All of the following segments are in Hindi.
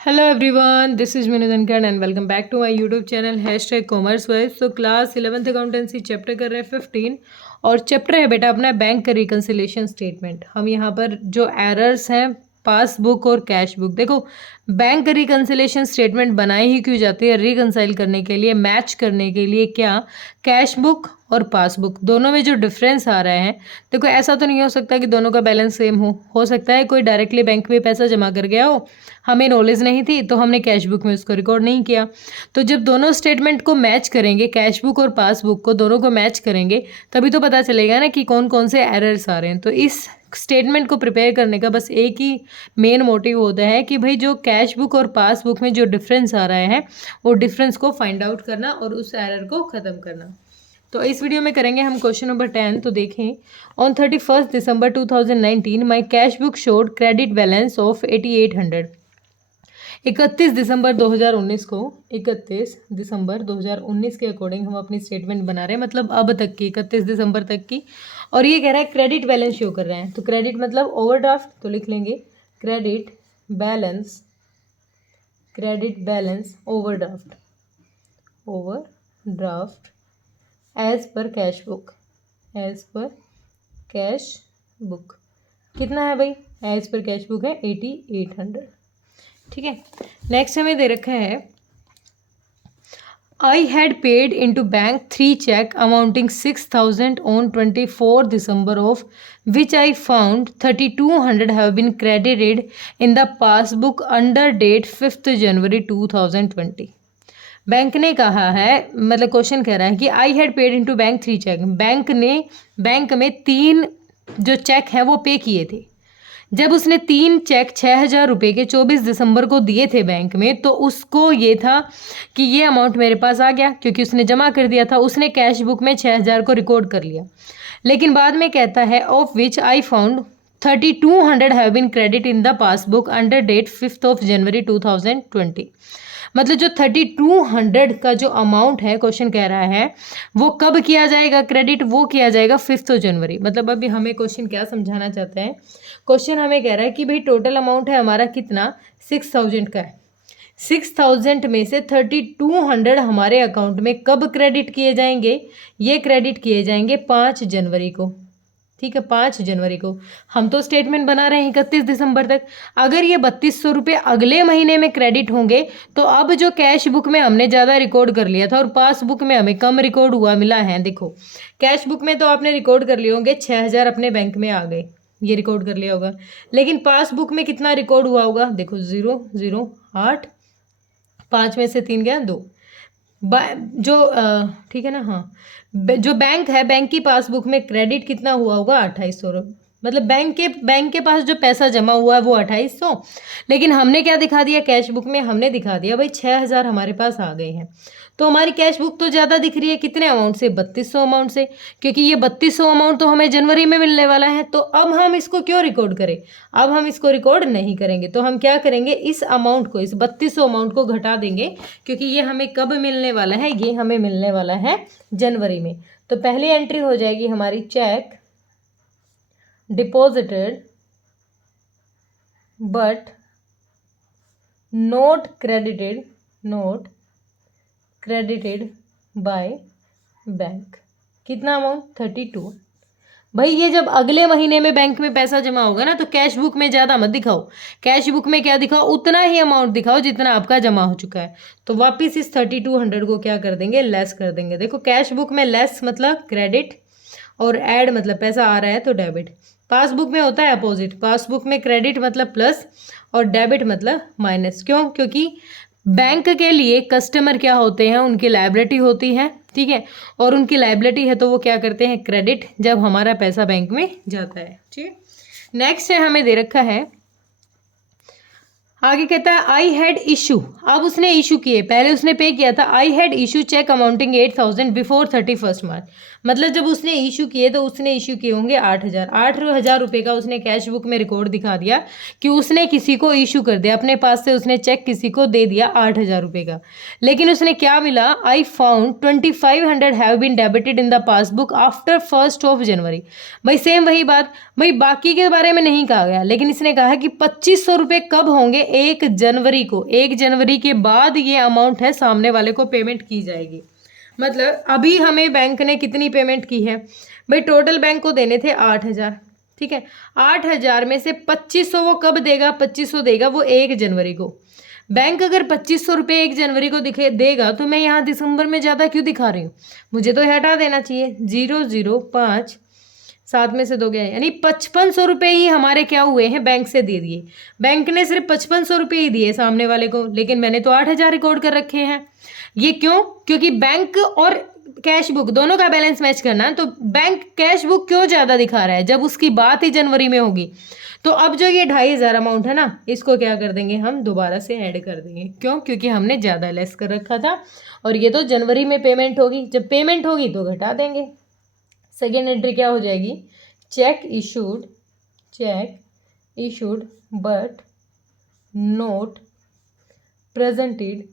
Hello everyone, this is Minu Dhankar and welcome back to my YouTube channel #CommerceWise। तो क्लास 11th अकाउंटेंसी चैप्टर कर रहे हैं 15 और चैप्टर है बेटा अपना बैंक रिकन्सिलेशन स्टेटमेंट। हम यहाँ पर जो एरर्स हैं पासबुक और कैश बुक, देखो बैंक रिकन्सिलेशन स्टेटमेंट बनाई ही क्यों जाती है? रिकन्साइल करने के लिए, मैच करने के लिए। क्या कैश बुक और पासबुक दोनों में जो डिफरेंस आ रहे हैं, देखो ऐसा तो नहीं हो सकता कि दोनों का बैलेंस सेम हो सकता है कोई डायरेक्टली बैंक में पैसा जमा कर गया हो, हमें नॉलेज नहीं थी तो हमने कैश बुक में उसको रिकॉर्ड नहीं किया। तो जब दोनों स्टेटमेंट को मैच करेंगे, कैश बुक और पासबुक को दोनों को मैच करेंगे, तभी तो पता चलेगा ना कि कौन कौन से एरर्स आ रहे हैं। तो इस स्टेटमेंट को प्रिपेयर करने का बस एक ही मेन मोटिव होता है कि भाई जो कैश बुक और पासबुक में जो डिफरेंस आ रहा है वो डिफरेंस को फाइंड आउट करना और उस एरर को ख़त्म करना। तो इस वीडियो में करेंगे हम क्वेश्चन नंबर 10। तो देखें, on 31 December 2019 my cash book showed credit balance of 8800। 31 दिसंबर 2019 को, 31 दिसंबर 2019 के अकॉर्डिंग हम अपनी स्टेटमेंट बना रहे हैं, मतलब अब तक की 31 दिसंबर तक की। और ये कह रहा है क्रेडिट बैलेंस शो कर रहे हैं। तो क्रेडिट मतलब ओवरड्राफ्ट, तो लिख लेंगे credit balance, credit balance overdraft, overdraft as per cash book, as per cash book कितना है भाई? एज पर कैश बुक है 8800। ठीक है, नेक्स्ट हमें दे रखा है I had paid into bank 3 cheque amounting 6000 on 24 December of which I found 3200 have been credited in the passbook under date 5 January 2020। Bank ने कहा है, मतलब क्वेश्चन कह रहा है कि I had paid into bank 3 cheque, bank ने बैंक में 3 जो चेक है वो पे किए थे। जब उसने 3 चेक 6000 रुपये के 24 दिसंबर को दिए थे बैंक में, तो उसको ये था कि ये अमाउंट मेरे पास आ गया क्योंकि उसने जमा कर दिया था, उसने कैश बुक में 6000 को रिकॉर्ड कर लिया। लेकिन बाद में कहता है of which I found 3200 have been credit in the passbook under date 5 January 2020। मतलब जो 3200 का जो अमाउंट है, क्वेश्चन कह रहा है वो कब किया जाएगा क्रेडिट? वो किया जाएगा 5 जनवरी। मतलब अभी हमें क्वेश्चन क्या समझाना चाहते हैं? क्वेश्चन हमें कह रहा है कि भाई टोटल अमाउंट है हमारा कितना? 6000 का है। 6000 में से 3200 हमारे अकाउंट में कब क्रेडिट किए जाएंगे? ये क्रेडिट किए जाएंगे 5 जनवरी को। ठीक है, 5 जनवरी को। हम तो स्टेटमेंट बना रहे हैं 31 दिसंबर तक। अगर ये 3200 रुपये अगले महीने में क्रेडिट होंगे तो अब जो कैश बुक में हमने ज़्यादा रिकॉर्ड कर लिया था और पासबुक में हमें कम रिकॉर्ड हुआ मिला है। देखो कैश बुक में तो आपने रिकॉर्ड कर लिए होंगे 6000 अपने बैंक में आ गए, ये रिकॉर्ड कर लिया होगा। लेकिन पासबुक में कितना रिकॉर्ड हुआ होगा? देखो 008, 5 में से 3 गया 2। जो ठीक है ना, हाँ, जो बैंक है, बैंक की पासबुक में क्रेडिट कितना हुआ होगा? 2800 रुपये। मतलब बैंक के पास जो पैसा जमा हुआ है वो 2800, लेकिन हमने क्या दिखा दिया कैश बुक में? हमने दिखा दिया भाई 6000 हमारे पास आ गए हैं। तो हमारी कैश बुक तो ज़्यादा दिख रही है, कितने अमाउंट से? 3200 अमाउंट से, क्योंकि ये 3200 अमाउंट तो हमें जनवरी में मिलने वाला है। तो अब हम इसको क्यों रिकॉर्ड करें? अब हम इसको रिकॉर्ड नहीं करेंगे। तो हम क्या करेंगे? इस अमाउंट को, इस 3200 अमाउंट को घटा देंगे, क्योंकि ये हमें कब मिलने वाला है? ये हमें मिलने वाला है जनवरी में। तो पहली एंट्री हो जाएगी हमारी check deposited but note credited, note credited by bank. कितना अमाउंट? 32। भाई ये जब अगले महीने में बैंक में पैसा जमा होगा ना, तो कैश बुक में ज़्यादा मत दिखाओ। कैश बुक में क्या दिखाओ? उतना ही अमाउंट दिखाओ जितना आपका जमा हो चुका है। तो वापस इस 3200 को क्या कर देंगे? लेस कर देंगे। देखो कैश बुक में लेस मतलब क्रेडिट और ऐड मतलब पैसा आ रहा है तो डेबिट। पासबुक में होता है अपोजिट, पासबुक में क्रेडिट मतलब प्लस और डेबिट मतलब माइनस। क्यों? क्योंकि बैंक के लिए कस्टमर क्या होते हैं? उनकी लायबिलिटी होती है। ठीक है, और उनकी लायबिलिटी है तो वो क्या करते हैं? क्रेडिट, जब हमारा पैसा बैंक में जाता है। ठीक है, नेक्स्ट है हमें दे रखा है, आगे कहता है आई हैड इशू। अब उसने इशू किए, पहले उसने पे किया था। I had issue cheque amounting 8000 before 31 March. मतलब जब उसने इशू किए तो उसने इशू किए होंगे 8000 रुपये का। उसने कैश बुक में रिकॉर्ड दिखा दिया कि उसने किसी को इशू कर दिया, अपने पास से उसने चेक किसी को दे दिया 8000 रुपये का। लेकिन उसने क्या मिला? I found 2500 have been debited in the passbook after 1 January. भाई सेम वही बात, भाई बाकी के बारे में नहीं कहा गया, लेकिन इसने कहा है कि 2500 रुपये कब होंगे? 1 जनवरी को, 1 जनवरी के बाद ये अमाउंट है सामने वाले को पेमेंट की जाएगी। मतलब अभी हमें बैंक ने कितनी पेमेंट की है भाई, टोटल बैंक को देने थे 8,000, ठीक है। 8,000 में से 2500 वो कब देगा, 2500 देगा वो 1 जनवरी को। बैंक अगर 2500 रुपये 1 जनवरी को देगा तो मैं यहाँ दिसंबर में ज़्यादा क्यों दिखा रही हूँ, मुझे तो हटा देना चाहिए। 005 7 में से 2 गया, यानी 5500 रुपये ही हमारे क्या हुए हैं, बैंक से दे दिए। बैंक ने सिर्फ 5500 रुपये ही दिए सामने वाले को, लेकिन मैंने तो 8,000 रिकॉर्ड कर रखे हैं। ये क्यों, क्योंकि बैंक और कैश बुक दोनों का बैलेंस मैच करना है। तो बैंक कैश बुक क्यों ज़्यादा दिखा रहा है, जब उसकी बात ही जनवरी में होगी। तो अब जो ये 2,500 अमाउंट है ना, इसको क्या कर देंगे हम, दोबारा से ऐड कर देंगे। क्यों, क्योंकि हमने ज़्यादा लेस कर रखा था और ये तो जनवरी में पेमेंट होगी, जब पेमेंट होगी तो घटा देंगे। सेकेंड एंट्री क्या हो जाएगी, check issued but note presented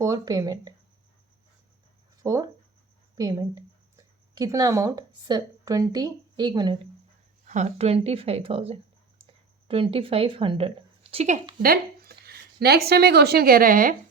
for payment. कितना अमाउंट सर, 25,000, ठीक है, डन। नेक्स्ट हमें क्वेश्चन कह रहा है,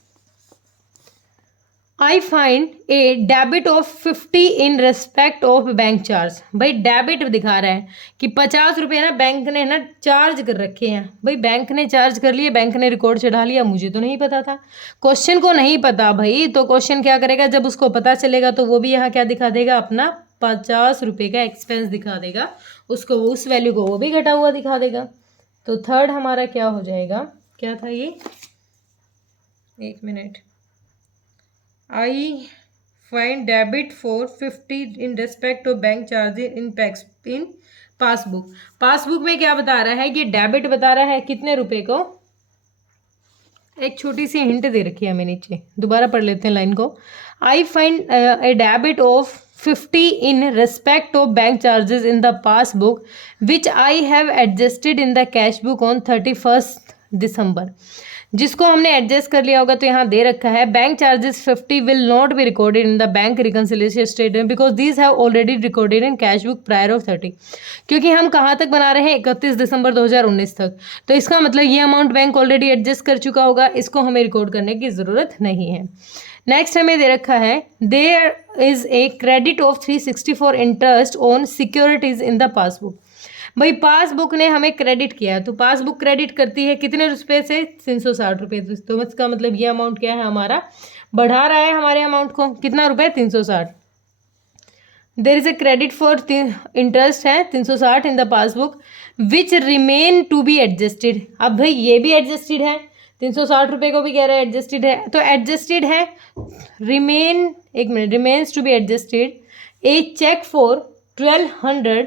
I find A debit of 50 in respect of bank charge. भाई डेबिट दिखा रहा है कि 50 रुपये ना बैंक ने ना चार्ज कर रखे हैं। भाई बैंक ने चार्ज कर लिए, बैंक ने रिकॉर्ड चढ़ा लिया, मुझे तो नहीं पता था, क्वेश्चन को नहीं पता भाई। तो क्वेश्चन क्या करेगा, जब उसको पता चलेगा तो वो भी यहाँ क्या दिखा देगा, अपना 50 रुपये का एक्सपेंस दिखा देगा, उसको उस वैल्यू को वो भी घटा हुआ दिखा देगा। तो थर्ड हमारा क्या हो जाएगा, क्या था ये, 1 minute, I find debit for 50 in respect of bank charges in passbook. Passbook में क्या बता रहा है, ये डेबिट बता रहा है कितने रुपए को। एक छोटी सी हिंट दे रखी है हमें नीचे, दोबारा पढ़ लेते हैं लाइन को। I find A debit of 50 in respect of bank charges in the passbook which I have adjusted in the cash book on 31 दिसंबर। जिसको हमने एडजस्ट कर लिया होगा, तो यहाँ दे रखा है bank charges 50 will not be recorded in the bank reconciliation statement because these have already recorded in cash book prior of 30। क्योंकि हम कहाँ तक बना रहे हैं, 31 दिसंबर 2019 तक, तो इसका मतलब ये अमाउंट बैंक ऑलरेडी एडजस्ट कर चुका होगा, इसको हमें रिकॉर्ड करने की ज़रूरत नहीं है। नेक्स्ट हमें दे रखा है, there is a credit of 364 interest on securities in the passbook. भाई पासबुक ने हमें क्रेडिट किया है, तो पासबुक क्रेडिट करती है कितने रुपये से, 360 रुपये। तो इसका मतलब ये अमाउंट क्या है हमारा, बढ़ा रहा है हमारे अमाउंट को, कितना रुपये, 360। There is a credit for interest है 360 in the passbook which remain to be adjusted. अब भाई ये भी एडजस्टेड है, 360 रुपये को भी कह रहा है एडजस्टेड है, तो एडजस्टेड है, रिमेन, एक minute, remains to be adjusted a cheque for 1200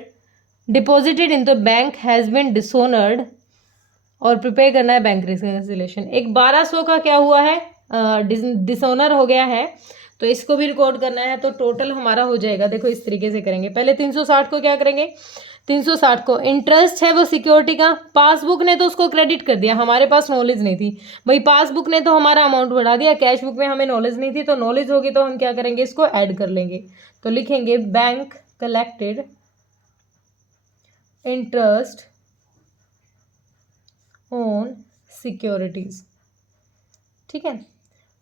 deposited in the bank has been dishonoured, और प्रिपेयर करना है बैंक रिकंसिलिएशन। एक 1200 का क्या हुआ है, डिसऑनर हो गया है, तो इसको भी रिकॉर्ड करना है। तो टोटल हमारा हो जाएगा, देखो इस तरीके से करेंगे। पहले 360 को क्या करेंगे, 360 को इंटरेस्ट है वो सिक्योरिटी का, पासबुक ने तो उसको क्रेडिट कर दिया, हमारे पास नॉलेज नहीं थी भाई, पासबुक ने तो हमारा अमाउंट बढ़ा दिया, कैश बुक में हमें नॉलेज नहीं थी, तो नॉलेज होगी तो हम क्या करेंगे, इसको ऐड कर लेंगे। तो लिखेंगे bank collected interest on securities, ठीक है।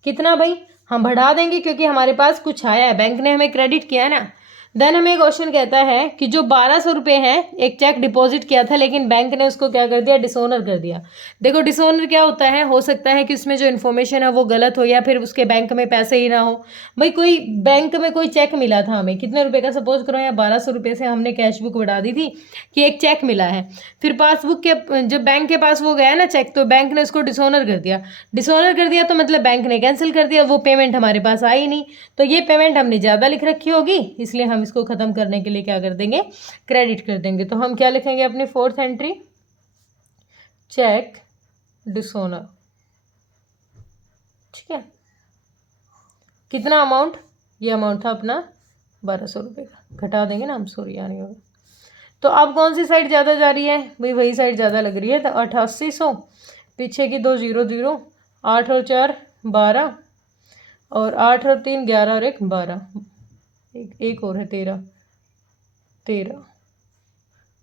कितना भाई, हम बढ़ा देंगे क्योंकि हमारे पास कुछ आया है, बैंक ने हमें क्रेडिट किया है ना। देन हमें क्वेश्चन कहता है कि जो 1200 रुपये हैं, एक चेक डिपॉजिट किया था लेकिन बैंक ने उसको क्या कर दिया, डिसऑनर कर दिया। देखो डिसऑनर क्या होता है, हो सकता है कि उसमें जो इन्फॉर्मेशन है वो गलत हो, या फिर उसके बैंक में पैसे ही ना हो। भाई कोई बैंक में कोई चेक मिला था हमें कितने रुपये का, सपोज करो या 1200 रुपये से हमने कैश बुक बढ़ा दी थी कि एक चेक मिला है, फिर पासबुक के जब बैंक के पास वो गया ना चेक, तो बैंक ने उसको डिसऑनर कर दिया। डिसऑनर कर दिया तो मतलब बैंक ने कैंसिल कर दिया, वो पेमेंट हमारे पास आई नहीं, तो ये पेमेंट हमने ज़्यादा लिख रखी होगी, इसलिए हम इसको ख़त्म करने के लिए क्या कर देंगे, क्रेडिट कर देंगे। तो हम क्या लिखेंगे अपनी फोर्थ एंट्री, चेक डिसऑनर, ठीक है। कितना अमाउंट, ये अमाउंट था अपना 1200 रुपये का, घटा देंगे ना हम, सॉरी यहाँ नहीं होगा। तो अब कौन सी साइड ज़्यादा जा रही है भाई, वही साइड ज़्यादा लग रही है, तो 8800, पीछे की 2 0 0, 8 और 4 12, और 8 और 3 11 और 1 12, एक और है 13 13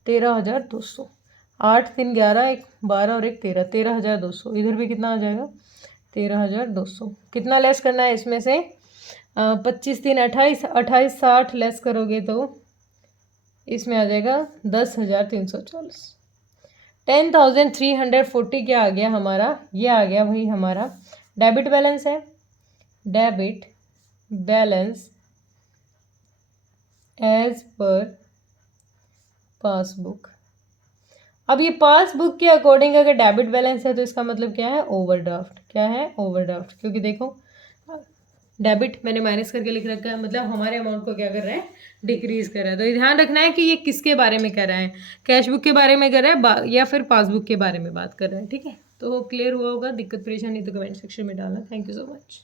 13,200। 8 3 11 एक 12 और एक 13, 13,200। इधर भी कितना आ जाएगा? 13,200। कितना लेस करना है इसमें से? 25 3 28, 28 60 लेस करोगे तो इसमें आ जाएगा 10,340। 10,340 क्या आ गया हमारा? ये आ गया भाई हमारा डेबिट बैलेंस है। Debit balance as per passbook. अब ये पासबुक के अकॉर्डिंग अगर डेबिट बैलेंस है तो इसका मतलब क्या है? ओवरड्राफ्ट। क्या है? ओवरड्राफ्ट। क्योंकि देखो डेबिट मैंने माइनस करके लिख रखा है, मतलब हमारे अमाउंट को क्या कर रहा है? डिक्रीज कर रहा है। तो ध्यान रखना है कि ये किसके बारे में कर रहा है, कैश बुक के बारे में कर रहा है या फिर पासबुक के बारे में बात कर रहा है। ठीक है, तो क्लियर हुआ होगा। दिक्कत परेशानी तो कमेंट सेक्शन में डालना। Thank you so much.